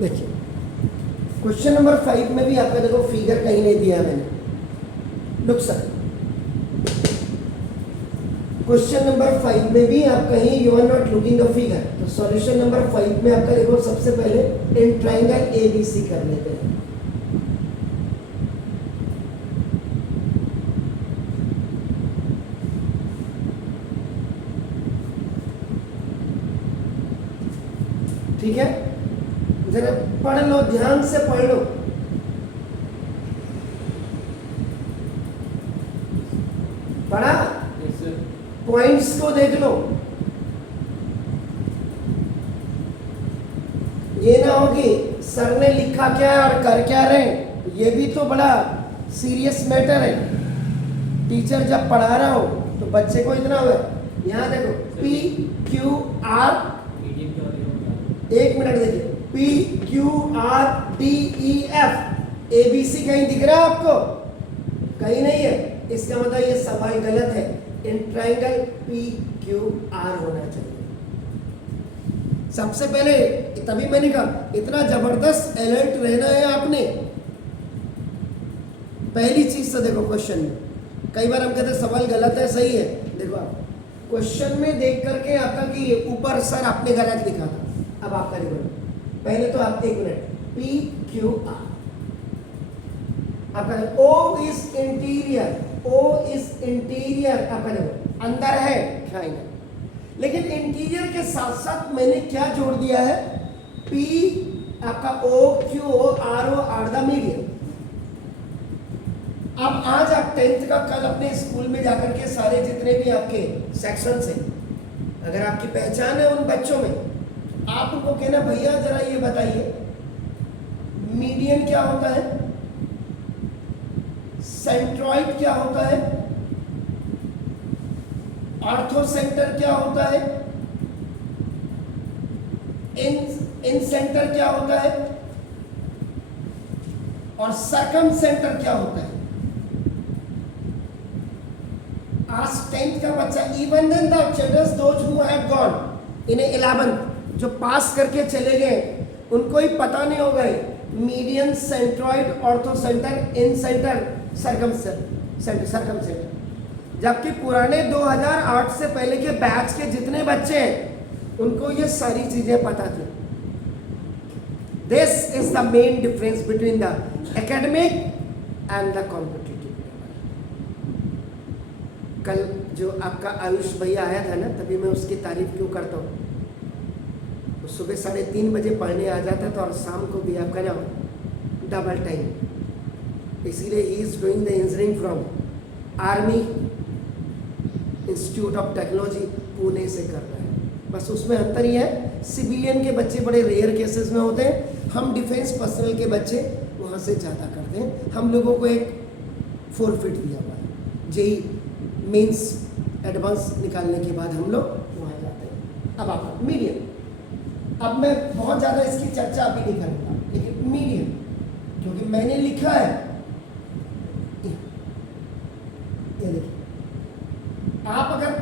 देखिए question number 5 में भी आपका देखो फिगर कहीं नहीं दिया मैंने। लुक सर, क्वेश्चन नंबर 5 में भी आप कहीं you are not looking the figure. तो सॉल्यूशन नंबर 5 में आपका देखो सबसे पहले इन ट्राइंगल एबीसी कर लेते हैं। ठीक है, जरा पढ़ लो, ध्यान से पढ़ लो। पढ़ा? पॉइंट्स को देख लो। ये ना हो कि सर ने लिखा क्या है और कर क्या रहे हैं, ये भी तो बड़ा सीरियस मैटर है। टीचर जब पढ़ा रहा हो तो बच्चे को इतना हुआ। यहाँ देखो पी क्यू आर, एक मिनट देखिए, P Q R D E F, A B C कहीं दिख रहा है आपको? कहीं नहीं है। इसका मतलब ये सवाल गलत है। In triangle P Q are होना चाहिए सबसे पहले। तभी मैंने कहा इतना जबरदस्त अलर्ट रहना है आपने। पहली चीज तो देखो क्वेश्चन में, कई बार हम कहते हैं सवाल गलत है, सही है। देखो आप क्वेश्चन में देख करके आपका कि ऊपर सर आपने गलत लिखा था, अब आपका देखो पहले तो आप एक मिनट, पी क्यू आर आपका O is interior, O is interior आपका देखो अंदर है ट्राइंगल, लेकिन इंटीरियर के साथ साथ मैंने क्या जोड़ दिया है, पी आपका O Q O R the medium. अब आज आप 10th का कल अपने स्कूल में जाकर के सारे जितने भी आपके सेक्शन से अगर आपकी पहचान है उन बच्चों में, आप उनको कहना भैया जरा ये बताइए मीडियन क्या होता है, सेंट्रॉइड क्या होता है, ऑर्थो सेंटर क्या होता है, इन सेंटर क्या होता है और सर्कम सेंटर क्या होता है। आज 10th का बच्चा, even then the children those who have gone in 11th, जो पास करके चले गए उनको ही पता नहीं होगा मीडियन, सेंट्रॉइड, ऑर्थो सेंटर, इन सेंटर, सर्कम सेंटर। जबकि पुराने 2008 से पहले के बैच के जितने बच्चे हैं उनको ये सारी चीजें पता थी। This is the main difference between the academic and the competitive. कल जो आपका आयुष भैया आया था ना, तभी मैं उसकी तारीफ क्यों करता हूँ। वो सुबह 3:30 बजे पढ़ने आ जाता था और शाम को भी आपका ना डबल टाइम, इसीलिए he is doing the engineering from army institute of technology Pune से कर रहा है। बस उसमें अंतर ही है, सिविलियन के बच्चे बड़े रेयर केसेस में होते हैं, हम डिफेंस पर्सनल के बच्चे वहाँ से ज़्यादा करते हैं। हम लोगों को एक फोरफिट दिया हुआ है, जेई मेंस एडवांस निकालने के बाद हम लोग वहाँ जाते हैं। अब आप मीडियम, अब मैं बहुत ज़्यादा इसकी चर्चा अभी नहीं करूँगा, लेकिन मीडियम क्योंकि मैंने लिखा है, ये देखिए आप अगर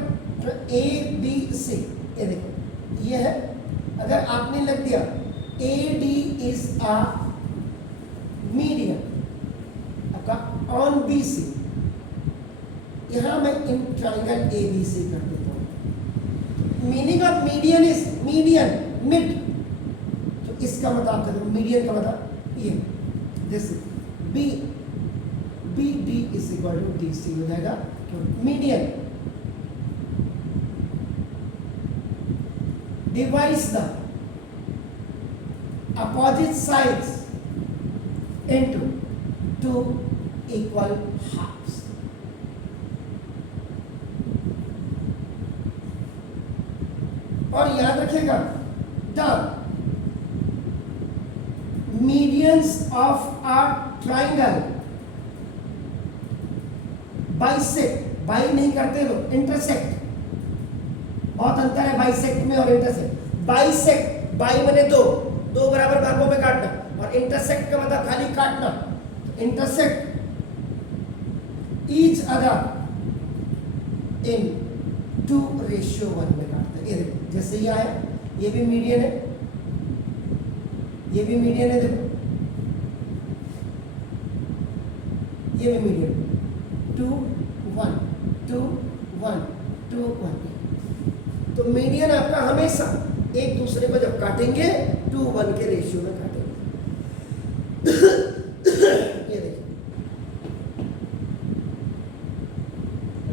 ए बी सी, ये देखो ये है, अगर आपने लग दिया A D is a medium आपका ऑन बी सी, यहां मैं इन ट्राइंगल ए बी सी कर देता हूं। Meaning of median is median, mid. तो इसका मतलब आप कहते हो मीडियन का मतलब ये this B B D is equal to D C हो जाएगा। Median divides the opposite sides into two equal halves. और याद रखिएगा the medians of a triangle bisect, by नहीं करते लोग, इंटरसेक्ट, बहुत अंतर है बाइसेक्ट में और इंटरसेक्ट। बाइसेक्ट, बाई माने दो बराबर भागों में काटना, और इंटरसेक्ट का मतलब खाली काटना। इंटरसेक्ट ईच अदर इन 2:1 में काटते हैं। ये जैसे ये आया, ये भी मीडियन है, ये भी मीडियन है, देखो ये भी मीडियन, 2 1 2 1 2 1। तो मीडियन आपका हमेशा एक दूसरे को जब काटेंगे 2 1 के रेशियो में काटेंगे। ये देखिए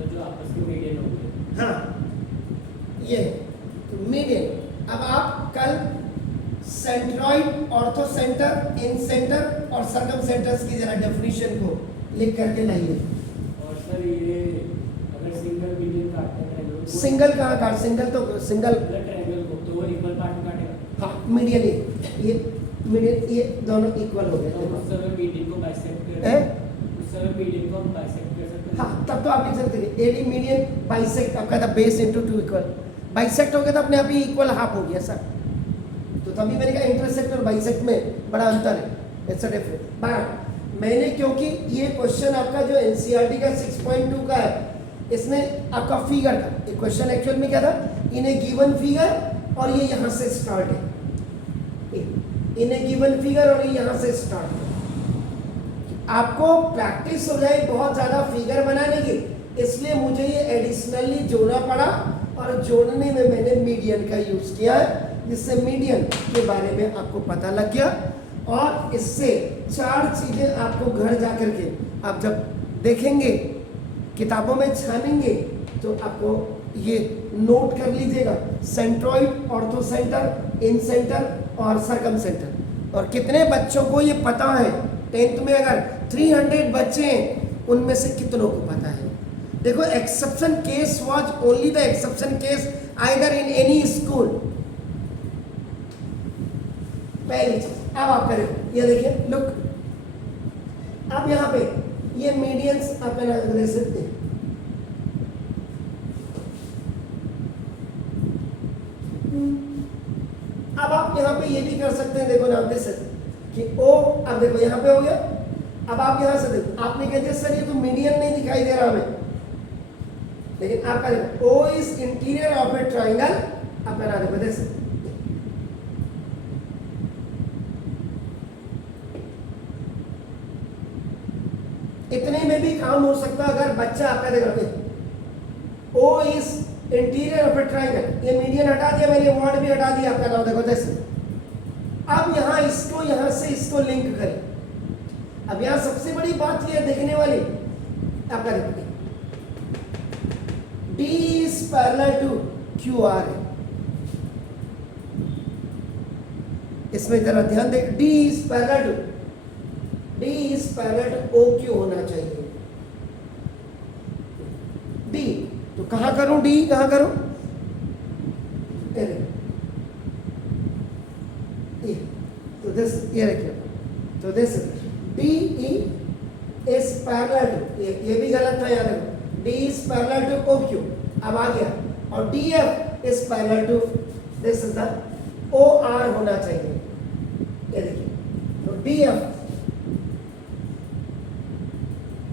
जो आपस में मीडियन होंगे। हाँ, ये तो मीडियन। अब आप कल सेंट्रॉइड, ऑर्थो सेंटर, इन सेंटर और सर्कम सेंटर्स की जरा डेफिनेशन को लिख करके लाइए। और सर ये अगर सिंगल मीडियन काटते हैं सिंगल कहाँ काट, सिंगल तो सिंगल, ट्रायंगल को तो वो इक्वल पार्ट में काटेगा। हाँ मीडियन ये मीडियन, ये दोनों इक्वल हो गए। तो उस समय मीडियन को बाइसेक्ट कर हैं? उस समय मीडियन को हम बाइसेक्ट कर सकते हैं। हाँ, तब तो आप लिख सकते हैं एडी मीडियन बाइसेक्ट, आपका था बेस इनटू 2 इक्वल, बाइसेक्ट हो गया तो अपने आप ही इक्वल हाफ हो गया सर। तो तभी मैंने कहा इंटरसेक्ट और बाइसेक्ट में बड़ा अंतर है, इट्स अ डिफरेंस। बट मैंने क्योंकि ये क्वेश्चन आपका जो एनसीईआरटी का 6.2 का है, इसमें आपका फिगर था, ये क्वेश्चन एक्चुअल में क्या था, इन ए गिवन फिगर और ये यहाँ से स्टार्ट है, इन ए गिवन फिगर और ये यहाँ से स्टार्ट है। आपको प्रैक्टिस हो जाए बहुत ज़्यादा फिगर बनाने की, इसलिए मुझे ये एडिशनली जोड़ना पड़ा और जोड़ने में मैंने मीडियन का यूज़ किया है, जिससे मीडियन के बारे में आपको पता लग गया। और इससे 4 चीज़ें आपको घर जा कर के आप जब देखेंगे, किताबों में छानेंगे, तो आपको ये नोट कर लीजिएगा, सेंट्रॉइड, ऑर्थो सेंटर, इन सेंटर और सर्कम सेंटर। और कितने बच्चों को ये पता है, 10th में अगर 300 बच्चे हैं, उनमें से कितनों को पता है। देखो exception case was only the exception case either in any school. पहली चीज, अब आप करें, ये देखिए लुक, अब यहाँ पे ये मीडियंस आप दे सकते हैं। अब आप यहाँ पे ये भी कर सकते हैं, देखो नाम दे सकते कि ओ, अब देखो यहाँ पे हो गया। अब आप यहाँ से देखो, आपने कह दिया सर ये तो मीडियन नहीं दिखाई दे रहा हमें, लेकिन आपका देखो O is interior of a triangle, आपका नाम देखो दे सकते। इतने में भी काम हो सकता अगर बच्चा आपका देख रहे O is interior of a triangle, ये मीडियन हटा दिया मैंने, वर्ड भी हटा दिया, आपका नाम देखो जैसे। अब यहाँ इसको यहाँ से इसको लिंक करें। अब यहाँ सबसे बड़ी बात ये देखने वाली, आपका देखो D is parallel to QR है, इसमें जरा ध्यान दे, D is parallel to OQ होना चाहिए। D तो कहाँ करूं, D कहाँ करूं, तो दिस, ये रखिए, तो this DE is parallel to, ये भी गलत था, याद रखो, D is parallel to OQ, अब आ गया, और DF is parallel to this is the OR होना चाहिए, ये देखिए, तो DF,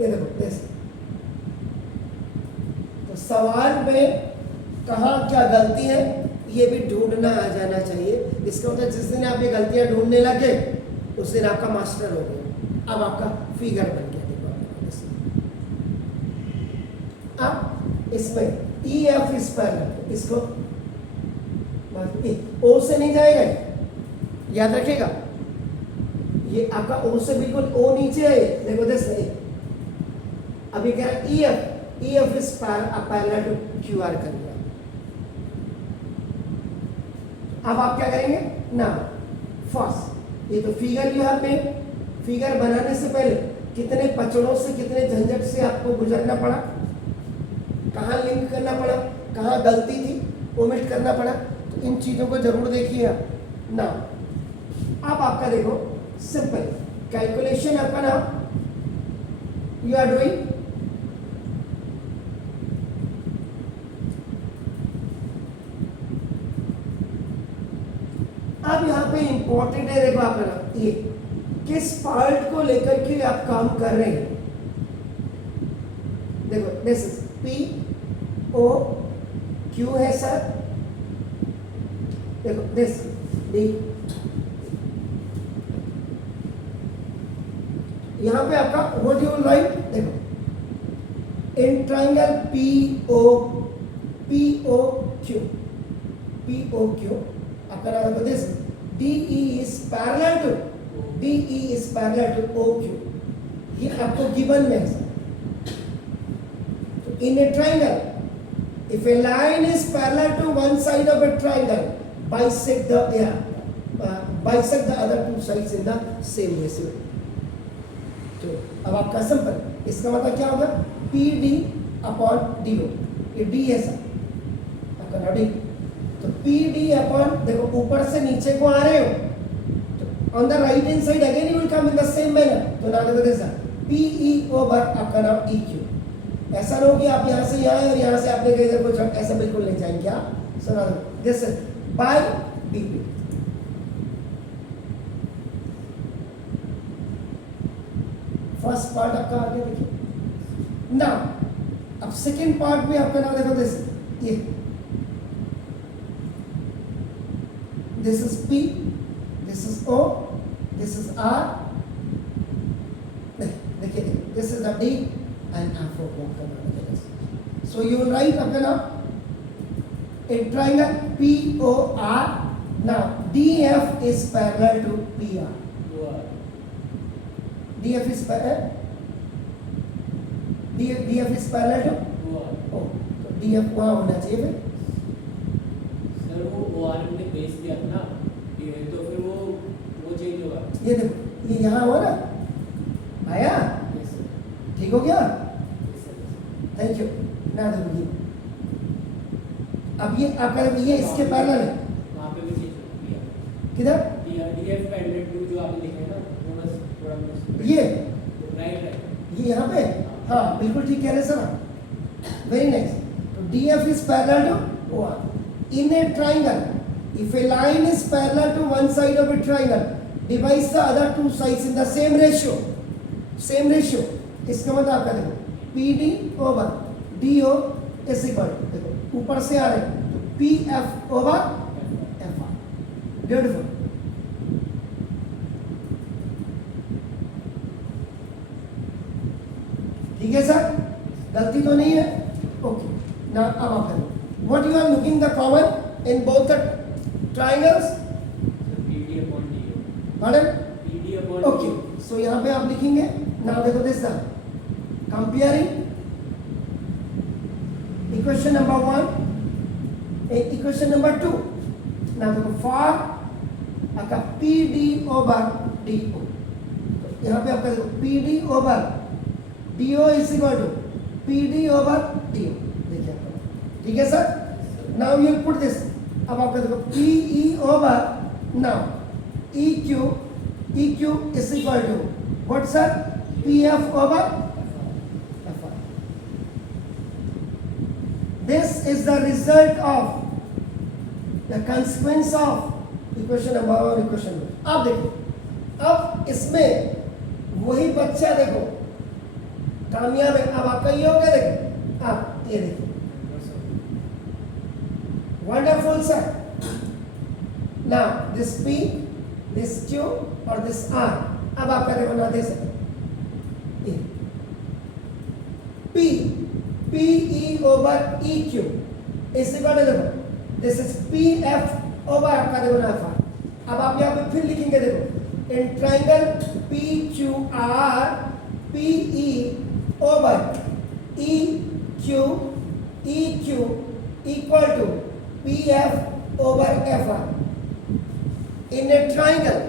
ये देखो this, तो सवाल में कहाँ क्या गलती है ये भी ढूंढना आ जाना चाहिए। इसका मतलब जिस दिन आप ये गलतियां ढूंढने लगे उस दिन आपका मास्टर हो गया, अब आपका फिगर बन गया। देखो अब इसमें EF इस पर इसको O से नहीं जाएगा, याद रखिएगा, ये आपका O से बिल्कुल O नीचे है, देखो दिस अभी कह रहा है EF इस पैरेलल टू QR कर लिया। अब आप क्या करेंगे ना, फर्स्ट ये तो figure you have made, figure बनाने से पहले कितने पचड़ों से, कितने झंझट से आपको गुजरना पड़ा, कहाँ लिंक करना पड़ा, कहाँ गलती थी, ओमिट करना पड़ा, तो इन चीज़ों को जरूर देखिए आप ना। अब आपका देखो सिंपल कैलकुलेशन आपका ना यू आर डूइंग, अब यहाँ पे इंपॉर्टेंट है, देखो आप ये किस पार्ट को लेकर के आप काम कर रहे हैं। देखो दिस इज POQ है सर, देखो दिस D यहाँ पे आपका व्हाट यू विल राइट, देखो इन ट्राइंगल POQ आपका नाम देखो this DE is parallel to OQ, ये आपको गिवन में है। तो in a triangle if a line is parallel to one side of a triangle, bisect the other two sides in the same ratio। तो अब आपका सिंपल, इसका मतलब क्या होगा, PD अपॉन DO, ये D है सर आपका नॉट, तो PD अपॉन, देखो ऊपर से नीचे को आ रहे हो तो on the right hand side again you will come in the same manner, तो नाम देखो जैसा PE ओवर आपका नाम EQ। ऐसा ना हो कि आप यहाँ से यहाँ और यहाँ से आपने कहीं इधर कुछ, ऐसा बिल्कुल नहीं जाएंगे आप। सुना दो this is by BP। First part आपका आ गया, देखिए ना। अब सेकेंड पार्ट में आपका नाम देखो दिस, ये this is P, this is O, this is R, देखिए this is D and afro corner। So you will write up a triangle POR. Now DF is parallel to PR. DF is parallel. DF is parallel to O। तो DF वहाँ होना चाहिए फिर। Sir वो OR ने base दिया ना, ये तो फिर वो चेंज होगा। ये देखो, ये यहाँ हुआ ना, आया, ठीक हो गया, थैंक यू ना। देखो ये अब ये आपका ये इसके पैरेलल है, वहाँ पे भी चेंज हो गया। किधर DF पैरेलल टू जो आपने लिखा है ना, थोड़ा ये राइट ये यहाँ पे, हाँ बिल्कुल ठीक कह रहे सर, वेरी नाइस। तो DF is parallel to OR in a triangle। If a line is parallel to one side of a triangle, divides the other two sides in the same ratio। इसका मतलब आपका देखो PD over DO is equal, देखो ऊपर से आ रहे तो PF over FR। Beautiful, ठीक है सर, गलती तो नहीं है, ओके। नाउ अब आप करो what you are looking the common in both the triangles, PD upon DO, पढ़े, PD अपॉन ओके। सो यहाँ पे आप लिखेंगे, नाउ देखो this the comparing equation number 1 and equation number 2। now देखो for आपका PD over DO, तो यहाँ पे आपका देखो PD over DO is equal to PD over DO, देखिए आपका, ठीक है sir. now you put this, अब आपका देखो PE over, now EQ is equal to what sir, PF over FR। This is the result of the consequence of equation number 1 और equation number 2। अब देखो, अब इसमें वही बच्चा देखो कामयाब है। अब आपका ये हो गया, देखो आप ये देखो, wonderful sir. Now this P, this Q और दिस R, अब आपका देखो ना दे सकते PE over EQ इस इक्वल टू, देखो दिस इज PF ओवर आपका देखो ना FR। अब आप यहाँ पे फिर लिखेंगे, देखो in triangle PQR PE over EQ equal to PF over FR। In a triangle,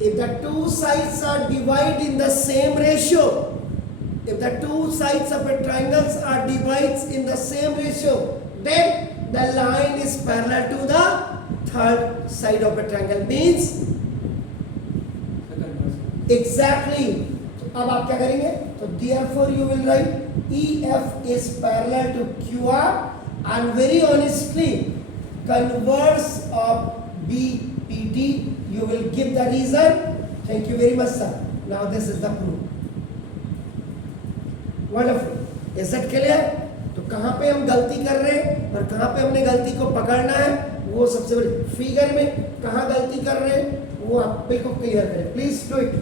if the two sides are divided in the same ratio, if the two sides of a triangle are divided in the same ratio, then the line is parallel to the third side of a triangle, means exactly। अब आप क्या करेंगे, तो therefore you will write EF is parallel to QR and very honestly converse of BPD, you will give the reason। Thank you very much sir। Now this is the proof। Wonderful। Is that clear? तो कहाँ पे हम गलती कर रहे हैं और कहाँ पे हमने गलती को पकड़ना है, वो सबसे बड़ी फिगर में कहाँ गलती कर रहे हैं वो आप बिल्कुल क्लियर करें, प्लीज डू इट।